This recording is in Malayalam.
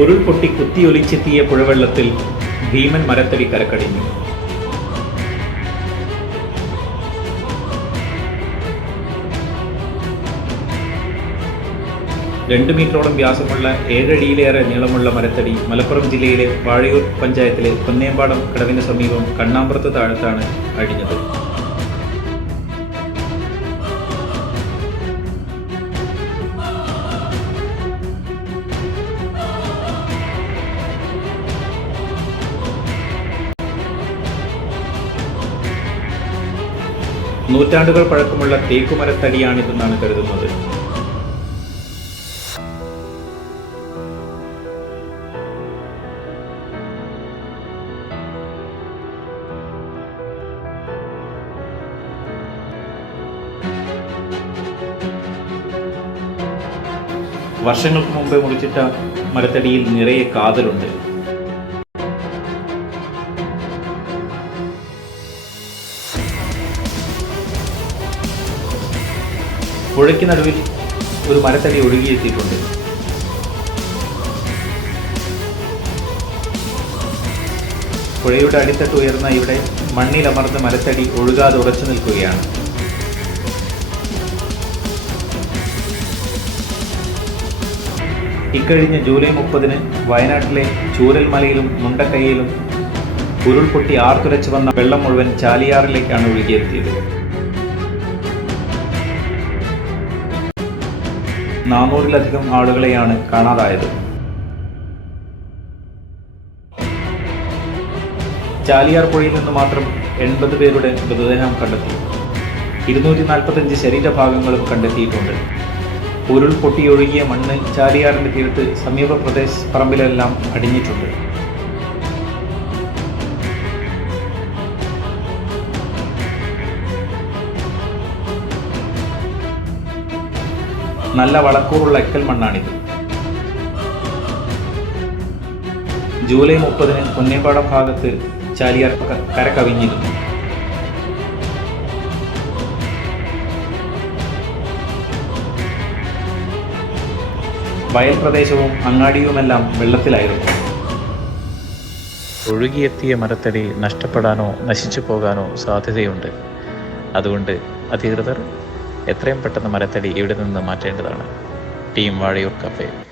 ഉരുൾപൊട്ടി കുത്തിയൊലിച്ചെത്തിയ പുഴവെള്ളത്തിൽ ഭീമൻ മരത്തടി കരക്കടിഞ്ഞു. രണ്ട് മീറ്ററോളം വ്യാസമുള്ള 7 അടിയിലേറെ നീളമുള്ള മരത്തടി മലപ്പുറം ജില്ലയിലെ വാഴയൂർ പഞ്ചായത്തിലെ കൊന്നേമ്പാടം കടവിന് സമീപം കണ്ണാമ്പുറത്ത് താഴത്താണ് അടിഞ്ഞത്. നൂറ്റാണ്ടുകൾ പഴക്കമുള്ള തേക്കുമരത്തടിയാണിതെന്നാണ് കരുതുന്നത്. വർഷങ്ങൾക്ക് മുമ്പേ മുറിച്ചിട്ട മരത്തടിയിൽ നിറയെ കാതലുണ്ട്. പുഴയ്ക്ക് നടുവിൽ ഒരു മരത്തടി ഒഴുകിയെത്തിയിട്ടുണ്ട്. പുഴയുടെ അടിത്തട്ട് ഉയർന്ന ഇവിടെ മണ്ണിലമർന്ന മരത്തടി ഒഴുകാതെ ഉറച്ചു നിൽക്കുകയാണ്. ഇക്കഴിഞ്ഞ ജൂലൈ 30-ന് വയനാട്ടിലെ ചൂരൽമലയിലും മുണ്ടക്കൈയിലും ഉരുൾപൊട്ടി ആർത്തുരച്ചു വന്ന വെള്ളം മുഴുവൻ ചാലിയാറിലേക്കാണ് ഒഴുകിയെത്തിയത്. 400-ലധികം ആളുകളെയാണ് കാണാതായത്. ചാലിയാർ പുഴയിൽ നിന്ന് മാത്രം 80 പേരുടെ മൃതദേഹം കണ്ടെത്തി. 245 ശരീരഭാഗങ്ങളും കണ്ടെത്തിയിട്ടുണ്ട്. ഉരുൾപൊട്ടിയൊഴുകിയ മണ്ണ് ചാലിയാറിന്റെ തീരത്ത് സമീപ പ്രദേശ പറമ്പിലെല്ലാം അടിഞ്ഞിട്ടുണ്ട്. നല്ല വളക്കൂറുള്ള എക്കൽ മണ്ണാണിത്. ജൂലൈ 30-ന് കൊന്നേമ്പാടം ഭാഗത്ത് ചാലിയാർ കര കവിഞ്ഞിരുന്നു. വയൽ പ്രദേശവും അങ്ങാടിയുമെല്ലാം വെള്ളത്തിലായിരുന്നു. ഒഴുകിയെത്തിയ മരത്തടി നഷ്ടപ്പെടാനോ നശിച്ചു പോകാനോ സാധ്യതയുണ്ട്. അതുകൊണ്ട് അധികൃതർ എത്രയും പെട്ടെന്ന് മരത്തടി ഇവിടെ നിന്ന് മാറ്റേണ്ടതാണ്. Team Vazhayur cafe.